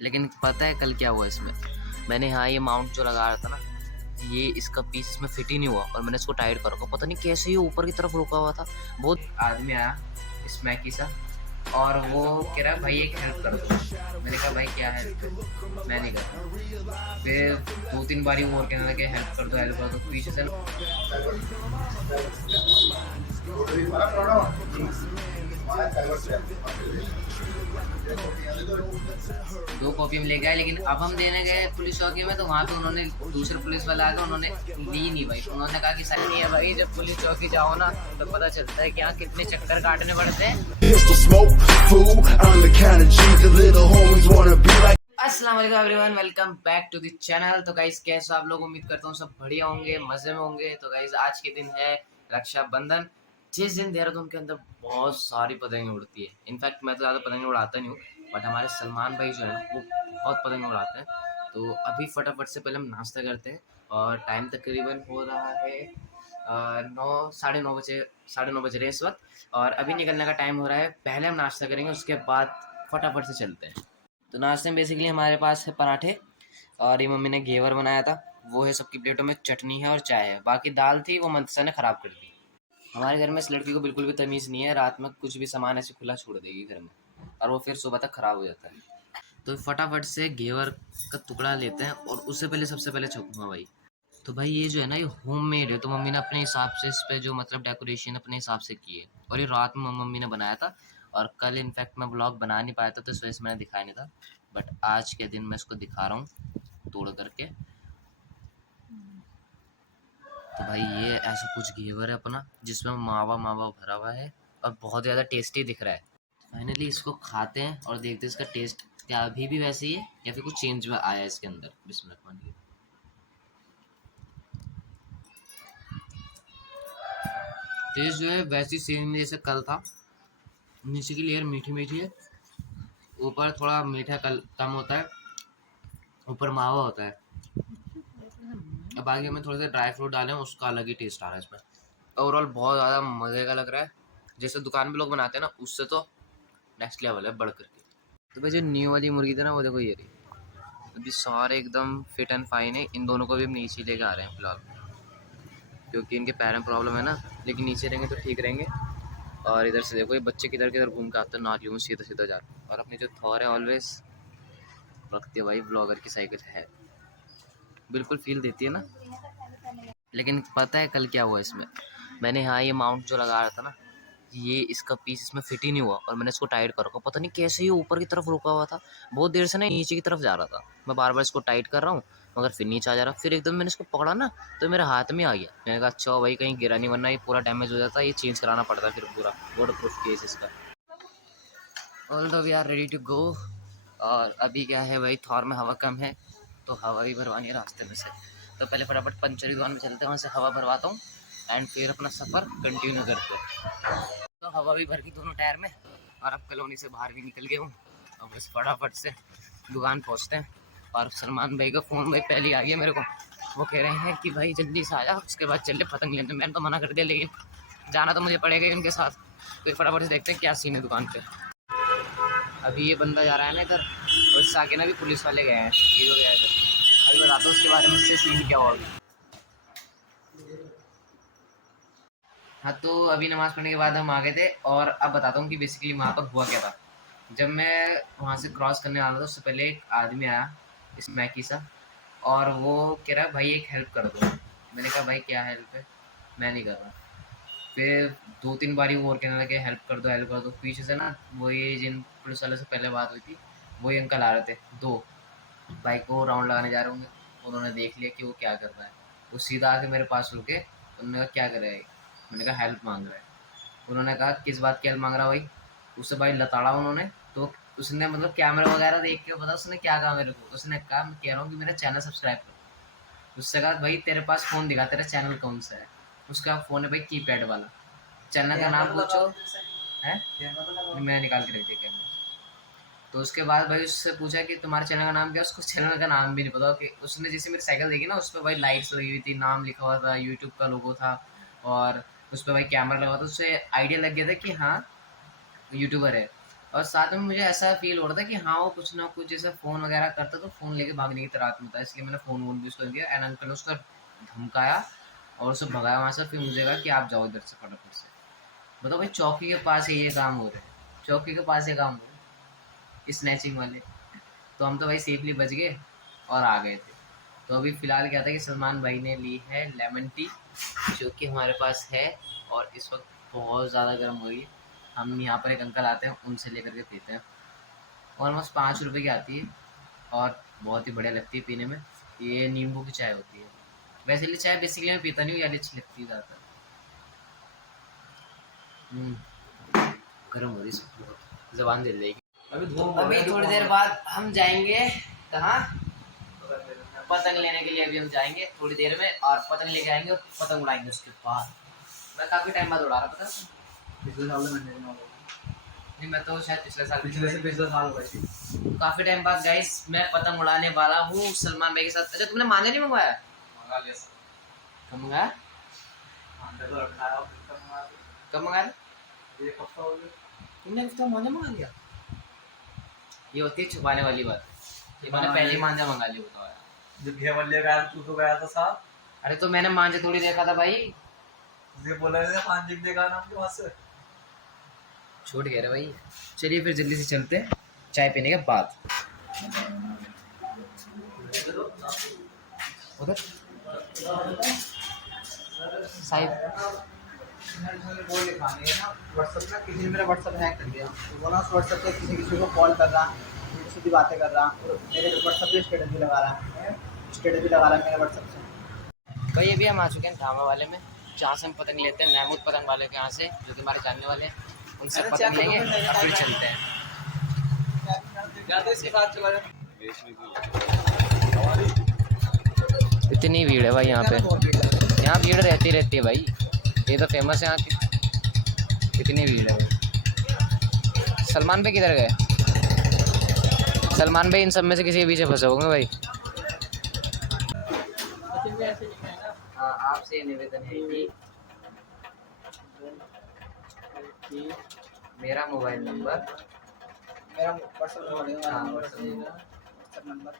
लेकिन पता है कल क्या हुआ इसमें? मैंने यहाँ ये माउंट जो लगा रहा था ना, ये इसका पीस इसमें फिट ही नहीं हुआ और मैंने इसको टाइट कर रखा। पता नहीं कैसे ये ऊपर की तरफ रुका हुआ था। बहुत आदमी आया स्मैकी सा और वो कह रहा भाई एक हेल्प कर दो। मैंने कहा भाई क्या हेल्प है? मैं नहीं कर रहा। फिर 2-3 बारी वो और कहने लगे हेल्प कर दो पीछे से दो कॉपी में ले गए। लेकिन अब हम देने गए पुलिस चौकी में तो वहाँ पे उन्होंने दूसरे पुलिस वाले आके उन्होंने ली नहीं भाई। उन्होंने कहा कि सर नहीं है भाई, जब पुलिस चौकी जाओ ना तो पता चलता है कि यहाँ कितने चक्कर काटने पड़ते हैं। अस्सलाम वालेकुम everyone, welcome back to the channel. तो गाइस कैसे आप लोग? उम्मीद करता हूँ सब बढ़िया होंगे, मजे में होंगे। तो गाइस आज के दिन है रक्षाबंधन, जिस दिन देहरादून के अंदर बहुत सारी पतंगें उड़ती है। इनफैक्ट मैं तो ज़्यादा पतंगें उड़ाता नहीं हूँ, बट हमारे सलमान भाई जो है वो बहुत पतंग उड़ाते हैं। तो अभी फटाफट से पहले हम नाश्ता करते हैं और टाइम तकरीबन हो रहा है 9 साढ़े नौ बज रहे हैं इस वक्त। और अभी निकलने का टाइम हो रहा है। पहले हम नाश्ता करेंगे, उसके बाद फटाफट से चलते हैं। तो नाश्ते में बेसिकली हमारे पास है पराठे और ये मम्मी ने घेवर बनाया था, वो है। सबकी प्लेटों में चटनी है और चाय है। बाकी दाल थी, वो मंतसा ने ख़राब कर दी। हमारे घर में इस लड़की को बिल्कुल भी तमीज़ नहीं है, रात में कुछ भी सामान ऐसे खुला छोड़ देगी घर में और वो फिर सुबह तक ख़राब हो जाता है। तो फटाफट से घेवर का टुकड़ा लेते हैं और उससे पहले सबसे पहले छकूँगा भाई। तो भाई ये जो है ना, ये होममेड है। तो मम्मी ने अपने हिसाब से इस पे जो मतलब डेकोरेशन अपने हिसाब से की है और ये रात में मम्मी ने बनाया था। और कल इनफैक्ट मैं व्लॉग बना नहीं पाया था तो इस वजह से मैंने दिखाया नहीं था, बट आज के दिन मैं इसको दिखा रहा हूँ तोड़ करके। तो भाई ये ऐसा कुछ घेवर है अपना, जिसमें मावा मावा भरा हुआ है और बहुत ज़्यादा टेस्टी दिख रहा है। फाइनली इसको खाते हैं और देखते हैं इसका टेस्ट क्या अभी भी वैसे ही है या फिर कुछ चेंज आया है इसके अंदर। बिस्मिल्लाह। टेस्ट जो है वैसी सेम जैसे कल था। नीचे की लेयर मीठी मीठी है, ऊपर थोड़ा मीठा कम होता है, ऊपर मावा होता है। अब बाकी हमें थोड़े से ड्राई फ्रूट डाले हैं, उसका अलग ही टेस्ट आ रहा है इसमें। ओवरऑल बहुत ज़्यादा मज़े का लग रहा है, जैसे दुकान पे लोग बनाते हैं ना, उससे तो नेक्स्ट लेवल है बढ़ करके। तो भाई जो न्यू वाली मुर्गी थी ना, वो देखो ये रही। अभी सारे एकदम फिट एंड फाइन है। इन दोनों को भी हम नीचे लेके आ रहे हैं फिलहाल, क्योंकि इनके पैर में प्रॉब्लम है ना। लेकिन नीचे रहेंगे तो ठीक रहेंगे। और इधर से देखो ये बच्चे किधर किधर घूम के आते हैं, नालियों में सीधा सीधा जा रहे हैं। और अपनी जो थॉर है ऑलवेज रखती है भाई, ब्लॉगर की साइकिल है, बिल्कुल फील देती है ना। लेकिन पता है कल क्या हुआ इसमें? मैंने यहाँ ये माउंट जो लगा रहा था ना, ये इसका पीस इसमें फिट ही नहीं हुआ और मैंने इसको टाइट कर रखा। पता नहीं कैसे ये ऊपर की तरफ रुका हुआ था, बहुत देर से ना नीचे की तरफ जा रहा था। मैं बार बार इसको टाइट कर रहा हूँ मगर फिर नीचे आ जा रहा। फिर एकदम मैंने इसको पकड़ा ना तो मेरे हाथ में आ गया। मैंने कहा अच्छा भाई कहीं गिरा नहीं, वरना ये पूरा डैमेज हो जाता है, ये चेंज कराना पड़ता है फिर पूरा। वाटर प्रूफ केस इसका। Although we are ready to go. और अभी क्या है भाई, थॉर में हवा कम है तो हवा भी भरवानी है रास्ते में से। तो पहले फटाफट पंचर की दुकान में चलते हैं, वहाँ से हवा भरवाता हूँ एंड फिर अपना सफ़र कंटिन्यू करते हैं। तो हवा भी भर गई दोनों टायर में और अब कॉलोनी से बाहर भी निकल गया हूँ। अब बस फटाफट से दुकान पहुँचते हैं। और सलमान भाई का फ़ोन भाई पहले आ गया मेरे को, वो कह रहे हैं कि भाई जल्दी से आ जा, उसके बाद चल पतंग लेने। मैंने तो मना कर दिया, लेकिन जाना तो मुझे पड़ेगा उनके साथ। तो फटाफट से देखते हैं क्या सीन है दुकान पे। अभी ये बंदा जा रहा है ना इधर, और इससे आगे ना भी पुलिस वाले गए हैं, ये जो गया है इधर। अभी बताता हूँ उसके बारे में, इससे सीन क्या हुआ अभी। हाँ तो अभी नमाज़ पढ़ने के बाद हम आ गए थे और अब बताता हूँ कि बेसिकली वहाँ पर हुआ क्या था। जब मैं वहाँ से क्रॉस करने वाला था, उससे पहले एक आदमी आया स्मैकी सा और वो कह रहा भाई एक हेल्प कर दो। मैंने कहा भाई क्या हेल्प है? मैं नहीं कर रहा। फिर 2-3 बारी वो और कहने लगे हेल्प कर दो पीछे से ना। वो ये जिन पुलिस वाले से पहले बात हुई थी, वही अंकल आ रहे थे, दो बाइक को राउंड लगाने जा रहे होंगे। उन्होंने देख लिया कि वो क्या कर रहा है, वो सीधा आके मेरे पास रुके। उन्होंने कहा क्या कर रहा है? मैंने कहा हेल्प मांग रहा है। उन्होंने कहा किस बात की हेल्प मांग रहा भाई? उससे भाई लताड़ा उन्होंने। तो उसने मतलब कैमरा वगैरह देख के पता उसने क्या कहा मेरे को? उसने कहा मैं कह रहा हूँ कि मेरा चैनल सब्सक्राइब करो। उससे कहा भाई तेरे पास फ़ोन दिखा, तेरा चैनल कौन सा है? उसका फ़ोन है भाई कीपैड वाला। चैनल का नाम पूछो है, मैं निकाल के रख दिया कैमरा। तो उसके बाद भाई उससे पूछा कि तुम्हारे चैनल का नाम क्या है? उसको चैनल का नाम भी नहीं पता। कि उसने जैसे मेरी साइकिल देखी ना, उस पर भाई लाइट्स लगी हुई थी, नाम लिखा हुआ था, यूट्यूब का लोगो था और उस पर भाई कैमरा लगा था। उससे आइडिया लग गया था कि हाँ यूट्यूबर है। और साथ में मुझे ऐसा फील हो रहा था कि हाँ वो कुछ ना कुछ जैसे फ़ोन वगैरह करता तो फ़ोन लेके भागने की तरह में था, इसलिए मैंने फ़ोन वोन भी उसको दिया एंड अंकल ने उसको धमकाया और उसे भगाया वहाँ से। फिर मुझे कहा कि आप जाओ इधर से फटाफट से। बताओ भाई, चौकी के पास ही ये काम हो रहा है, चौकी के पास ये काम हो रहा है स्नैचिंग वाले। तो हम तो भाई सेफली बच गए और आ गए थे। तो अभी फ़िलहाल क्या था कि सलमान भाई ने ली है लेमन टी, जो कि हमारे पास है और इस वक्त बहुत ज़्यादा गर्म हो रही है। हम यहाँ पर एक अंकल आते हैं, उनसे लेकर के पीते हैं। ऑलमोस्ट 5 रुपए की आती है और बहुत ही बढ़िया लगती है पीने में। ये नींबू की चाय होती है। वैसे ये चाय बेसिकली मैं पीता नहीं हूँ, यार अच्छी लगती है ज़्यादातर। गर्म हो रही है बहुत, ज़बान दे लेगी। अभी थोड़ी देर बाद हम जाएंगे कहाँ, पतंग लेने के लिए। अभी हम जाएंगे थोड़ी देर में और पतंग लेके आएंगे और पतंग उड़ाएंगे उसके बाद। मैं काफ़ी टाइम बाद उड़ा रहा पता, पिछले साल नहीं, मैं तो शायद पिछले साल काफ़ी टाइम बाद गाइस मैं पतंग उड़ाने वाला हूँ सलमान भाई के साथ। अच्छा तुमने मांझा नहीं मंगवाया? मंगा लिया। कब मंगाया? कब मंगाया? एक हफ्ता हो गया। तुमने एक हफ्ता मांझा मंगा लिया? ये होती है छुपाने वाली बात। ये मैंने पहले मांझा मंगा लिया होता है। जब घेवर ले गया तू तो गया था साहब। अरे तो मैंने मांझा थोड़ी देखा था भाई, तुझे बोला था मांझे देखा ना आपके पास से। छूट गया रे भाई। चलिए फिर जल्दी से चलते हैं चाय पीने के बाद। उधर साहिब वो लिखा नहीं है ना व्हाट्सएप में, किसी ने मेरा व्हाट्सएप हैक कर दिया। तो बोला उस व्हाट्सएप पे किसी को कॉल कर रहा, सीधी बातें कर रहा, मेरे व्हाट्सएप पे स्टेटस भी लगा रहा है, स्टेटस भी लगा रहा है मेरे व्हाट्सएप से। भाई अभी हम आ चुके हैं ढाबा वाले में, जहाँ से हम पतंग लेते हैं, महमूद पतंग वाले के यहाँ से, जो कि हमारे जानने वाले हैं। उनसे पतंग लेंगे और फिर चलते हैं। इतनी भीड़ है भाई यहाँ पे, यहाँ भीड़ रहती रहती है भाई, ये तो फेमस है यहाँ की। इतनी भीड़ है। सलमान भाई किधर गए? सलमान भाई इन सब में से किसी के पीछे फंसे होंगे भाई। हाँ आपसे निवेदन है कि मेरा मोबाइल नंबर, मेरा व्हाट्सएप नंबर।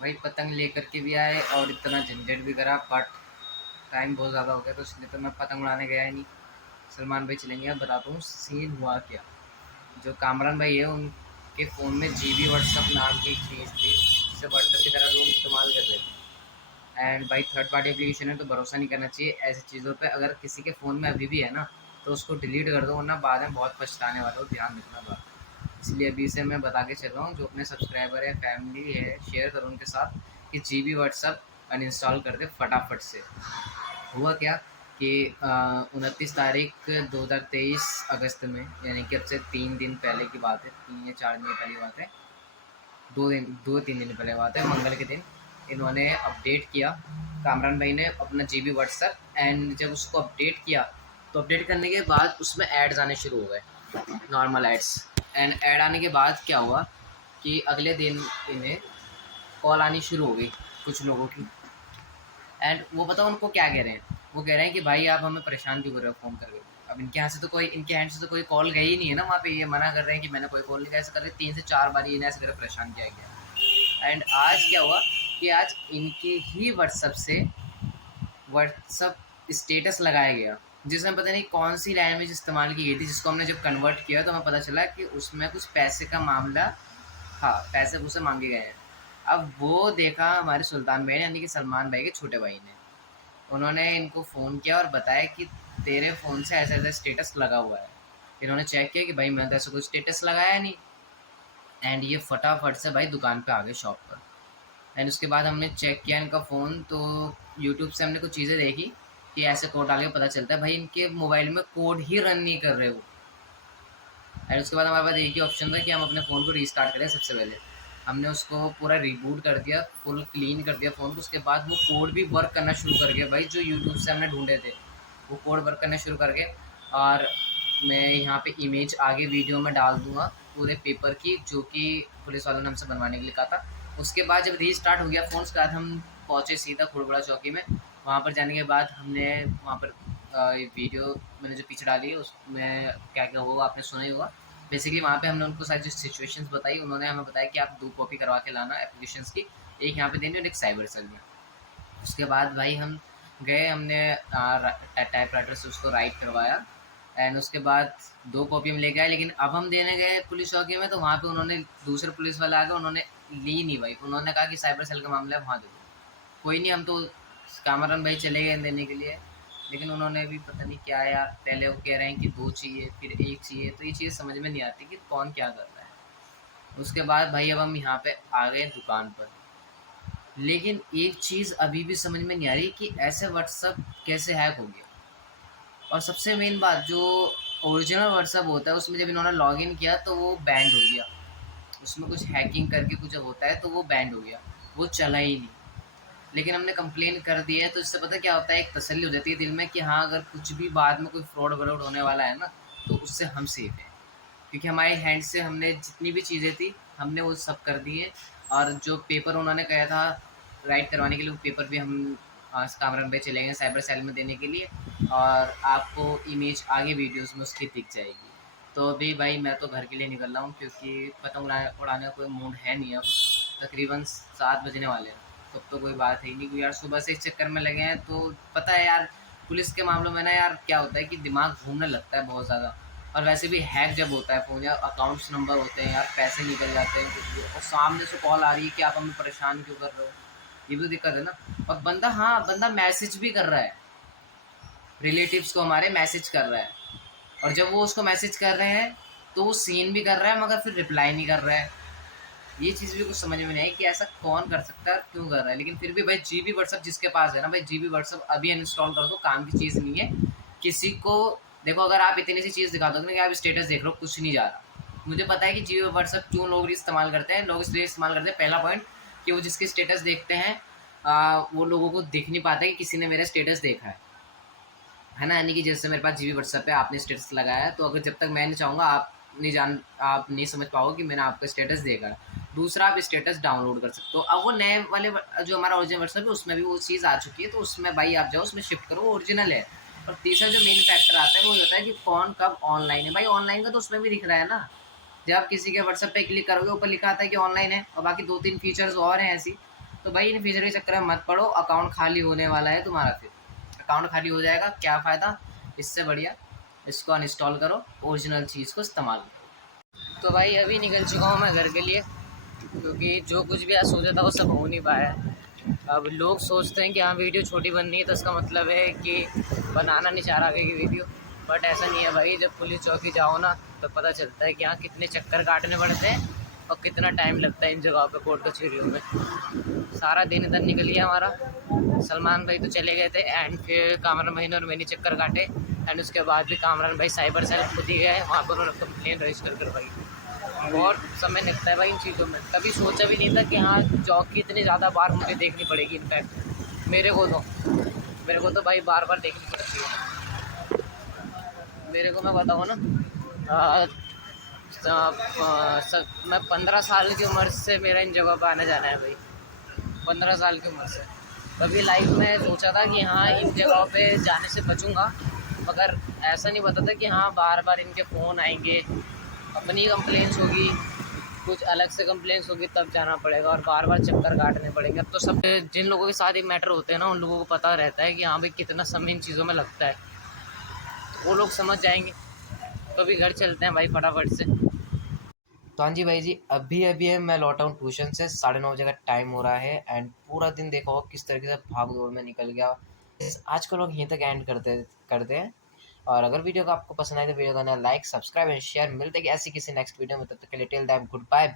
भाई पतंग लेकर के भी आए और इतना झंझट भी करा, बट टाइम बहुत ज़्यादा हो गया तो इसलिए तो मैं पतंग उड़ाने गया ही नहीं। सलमान भाई चलेंगे। अब बताता हूँ सीन हुआ क्या। जो कामरान भाई है उनके फ़ोन में जीबी व्हाट्सअप नाम की एक चीज़ थी, जिसे व्हाट्सअप की तरह लोग इस्तेमाल करते थे। एंड भाई थर्ड पार्टी एप्लीकेशन है तो भरोसा नहीं करना चाहिए ऐसी चीज़ों पे। अगर किसी के फ़ोन में अभी भी है ना तो उसको डिलीट कर दो, वरना बाद में बहुत पछताने वाले हो, ध्यान रखना बात। इसलिए अभी से मैं बता के चल रहा हूँ, जो अपने सब्सक्राइबर है, फैमिली है, शेयर करो उनके साथ कि जीबी व्हाट्सअप अनइंस्टॉल कर दे फटाफट से। हुआ क्या कि 29 तारीख 2023 अगस्त में, यानी कि अब से 3 दिन पहले की बात है, 3 या 4 दिन पहले की बात है, 2-3 दिन पहले बात है, मंगल के दिन इन्होंने अपडेट किया कामरान भाई ने अपना जीबी व्हाट्सएप। एंड जब उसको अपडेट किया तो अपडेट करने के बाद उसमें एड्स आने शुरू हो गए, नॉर्मल एड्स। एंड ऐड आने के बाद क्या हुआ कि अगले दिन इन्हें कॉल आनी शुरू हो गई कुछ लोगों की। एंड वो बताओ उनको क्या कह रहे हैं, वो कह रहे हैं कि भाई आप हमें परेशान क्यों कर रहे हो फ़ोन करके। अब इनके यहाँ से तो कोई, इनके हैंड से तो कोई कॉल गई ही नहीं है ना वहाँ पे, ये मना कर रहे हैं कि मैंने कोई कॉल नहीं किया। ऐसे कर रहे 3 से 4 बार इन्हें ऐसे कर परेशान किया गया। एंड आज क्या हुआ कि आज इनके ही व्हाट्सअप से व्हाट्सअप स्टेटस लगाया गया, जिसमें पता नहीं कौन सी लैंग्वेज इस्तेमाल की गई थी, जिसको हमने जब कन्वर्ट किया तो हमें पता चला कि उसमें कुछ पैसे का मामला, हाँ पैसे उसे मांगे गए हैं। अब वो देखा हमारे सुल्तान भाई ने, यानी कि सलमान भाई के छोटे भाई ने, उन्होंने इनको फ़ोन किया और बताया कि तेरे फ़ोन से ऐसा ऐसा स्टेटस लगा हुआ है। इन्होंने चेक किया कि भाई मैंने तो ऐसा कोई स्टेटस लगाया नहीं। एंड ये फटाफट से भाई दुकान पे आ गए, शॉप पर। एंड उसके बाद हमने चेक किया इनका फ़ोन, तो यूट्यूब से हमने कुछ चीज़ें देखी कि ऐसे कोड डाल के पता चलता है भाई इनके मोबाइल में कोड ही रन नहीं कर रहे वो। एंड उसके बाद हमारे पास एक ही ऑप्शन था कि हम अपने फ़ोन को रीस्टार्ट करें। सबसे पहले हमने उसको पूरा रिबूट कर दिया, फुल क्लीन कर दिया फ़ोन को। उसके बाद वो कोड भी वर्क करना शुरू कर गया भाई, जो यूट्यूब से हमने ढूंढे थे वो कोड वर्क करना शुरू कर गए। और मैं यहाँ पे इमेज आगे वीडियो में डाल दूँगा पूरे पेपर की, जो कि पुलिस वालों ने हमसे बनवाने के लिए कहा था। उसके बाद जब रीस्टार्ट हो गया फ़ोन, उसके बाद हम पहुँचे सीधा खुड़बड़ा चौकी में। वहाँ पर जाने के बाद हमने वहाँ पर वीडियो मैंने जो पीछे डाली है उसमें क्या क्या हुआ आपने सुना ही होगा। बेसिकली वहाँ पे हमने उनको सारी जो सिचुएशंस बताई, उन्होंने हमें बताया कि आप 2 कॉपी करवा के लाना एप्लीकेशंस की, एक यहाँ पे देनी और एक साइबर सेल में। उसके बाद भाई हम गए, हमने टाइप राइटर से उसको राइट करवाया एंड उसके बाद 2 कॉपी हम लेके आए। लेकिन अब हम देने गए पुलिस चौकी में, तो वहाँ पे उन्होंने दूसरे पुलिस वाले आ गए, उन्होंने ली नहीं भाई। उन्होंने कहा कि साइबर सेल का मामला है, वहाँ दे दो। कोई नहीं, हम तो कामरान भाई चले गए देने के लिए, लेकिन उन्होंने भी पता नहीं क्या यार, पहले वो कह रहे हैं कि 2 चाहिए फिर 1 चाहिए, तो ये चीज़ समझ में नहीं आती कि कौन क्या कर रहा है। उसके बाद भाई अब हम यहाँ पे आ गए दुकान पर, लेकिन एक चीज़ अभी भी समझ में नहीं आ रही कि ऐसे व्हाट्सअप कैसे हैक हो गया। और सबसे मेन बात, जो ओरिजिनल व्हाट्सअप होता है उसमें जब इन्होंने लॉगिन किया तो वो बैंड हो गया, उसमें कुछ हैकिंग करके कुछ होता है तो वो बैंड हो गया, वो चला ही नहीं। लेकिन हमने कंप्लेन कर दी है, तो इससे पता क्या होता है, एक तसल्ली हो जाती है दिल में कि हाँ अगर कुछ भी बाद में कोई फ्रॉड व्रॉड होने वाला है ना, तो उससे हम सेफ हैं, क्योंकि हमारे हैंड से हमने जितनी भी चीज़ें थी हमने वो सब कर दी है। और जो पेपर उन्होंने कहा था राइट करवाने के लिए, वो पेपर भी हम कामरान पे चले गए साइबर सेल में देने के लिए, और आपको इमेज आगे वीडियोस में उसकी दिख जाएगी। तो अभी भाई मैं तो घर के लिए निकल रहा हूँ, क्योंकि पतंग उड़ाने का कोई मूड है नहीं अब, तकरीबन 7 बजने वाले हैं। तब तो कोई बात है ही नहीं, क्योंकि यार सुबह से इस चक्कर में लगे हैं। तो पता है यार, पुलिस के मामलों में ना यार क्या होता है कि दिमाग घूमने लगता है बहुत ज़्यादा। और वैसे भी हैक जब होता है फ़ोन, या अकाउंट्स नंबर होते हैं यार, पैसे निकल जाते हैं कुछ भी, और सामने से कॉल आ रही है कि आप हमें परेशान क्यों कर रहे हो, ये भी तो दिक्कत है ना। और बंदा, हाँ बंदा मैसेज भी कर रहा है, रिलेटिव्स को हमारे मैसेज कर रहा है, और जब वो उसको मैसेज कर रहे हैं तो वो सीन भी कर रहा है, मगर फिर रिप्लाई नहीं कर रहा है। ये चीज़ भी कुछ समझ में नहीं आई कि ऐसा कौन कर सकता है, क्यों कर रहा है। लेकिन फिर भी भाई जीबी व्हाट्सअप जिसके पास है ना भाई, जीबी व्हाट्सअप अभी इंस्टॉल कर दो, काम की चीज़ नहीं है किसी को। देखो अगर आप इतनी सी चीज़ दिखा दोगे ना कि आप स्टेटस देख रहे हो, कुछ नहीं जा रहा। मुझे पता है कि जीबी व्हाट्सअप क्यों लोग इस्तेमाल करते हैं, लोग इसलिए इस्तेमाल करते हैं, पहला पॉइंट कि वो जिसके स्टेटस देखते हैं वो लोगों को दिख नहीं पाता कि किसी ने मेरा स्टेटस देखा है ना। यानी कि जैसे मेरे पास जीबी व्हाट्सएप पे आपने स्टेटस लगाया है, तो अगर जब तक मैं नहीं चाहूँगा आप नहीं समझ पाओगे कि मैंने आपका स्टेटस देखा है। दूसरा, आप स्टेटस डाउनलोड कर सकते हो। अब वो नए वाले जो हमारा ओरिजिनल व्हाट्सएप है उसमें भी वो चीज़ आ चुकी है, तो उसमें भाई आप जाओ उसमें शिफ्ट करो, वो ओरिजिनल है। और तीसरा जो मेन फैक्टर आता है वो ये होता है कि कौन कब ऑनलाइन है। भाई ऑनलाइन का तो उसमें भी दिख रहा है ना, जब आप किसी के व्हाट्सएप पे क्लिक करोगे ऊपर लिखा आता है कि ऑनलाइन है, और बाकी 2-3 फीचर्स और हैं ऐसी। तो भाई इन फीचर के चक्कर में मत पड़ो, अकाउंट खाली होने वाला है तुम्हारा, फिर अकाउंट खाली हो जाएगा, क्या फ़ायदा। इससे बढ़िया इसको अनइंस्टॉल करो, ओरिजिनल चीज़ को इस्तेमाल करो। तो भाई अभी निकल चुका हूँ मैं घर के लिए, क्योंकि जो कुछ भी आज सोचा था वो सब हो नहीं पाया। अब लोग सोचते हैं कि हाँ वीडियो छोटी बननी है, तो इसका मतलब है कि बनाना नहीं चाह रहा आगे की वीडियो, बट ऐसा नहीं है भाई। जब पुलिस चौकी जाओ ना, तो पता चलता है कि हाँ कितने चक्कर काटने पड़ते हैं और कितना टाइम लगता है इन जगहों पे, कोर्ट कचहरियों में। सारा दिन इधर निकल गया हमारा। सलमान भाई तो चले गए थे, एंड फिर कामरान भाई ने और मैंने चक्कर काटे, एंड उसके बाद भी कामरान भाई साइबर सेल खुद ही गए, वहाँ पर उन्होंने कंप्लेन रजिस्टर करवाई। बहुत समय लगता है भाई इन चीज़ों में। कभी सोचा भी नहीं था कि हाँ चौकी इतनी ज़्यादा बार मुझे देखनी पड़ेगी। इनफैक्ट मेरे को तो भाई बार बार देखनी पड़ती है। मेरे को मैं बताऊँ ना, मैं 15 साल की उम्र से मेरा इन जगह पर आने जाना है भाई, 15 साल की उम्र से। कभी लाइफ में सोचा था कि हाँ इन जगहों पे जाने से बचूंगा, मगर ऐसा नहीं पता था कि हाँ बार बार इनके फ़ोन आएंगे, अपनी कंप्लेंट्स होगी, कुछ अलग से कंप्लेंट्स होगी, तब जाना पड़ेगा और बार बार चक्कर काटने पड़ेंगे। अब तो सब जिन लोगों के साथ एक मैटर होते हैं ना, उन लोगों को पता रहता है कि हाँ भाई कितना समय इन चीज़ों में लगता है, तो वो लोग समझ जाएंगे। तो अभी घर चलते हैं भाई फटाफट से। तो हाँ जी भाई जी, अभी अभी मैं लौटा हूँ ट्यूशन से, 9:30 बजे का टाइम हो रहा है, एंड पूरा दिन देखो किस तरीके से भाग दौड़ में निकल गया। आज को लोग यहीं तक एंड करते हैं। और अगर वीडियो को आपको पसंद आए तो वीडियो को ना लाइक, सब्सक्राइब एंड शेयर। मिलते हैं ऐसी किसी नेक्स्ट वीडियो में, तब तक के लिए टिल देन गुड बाय।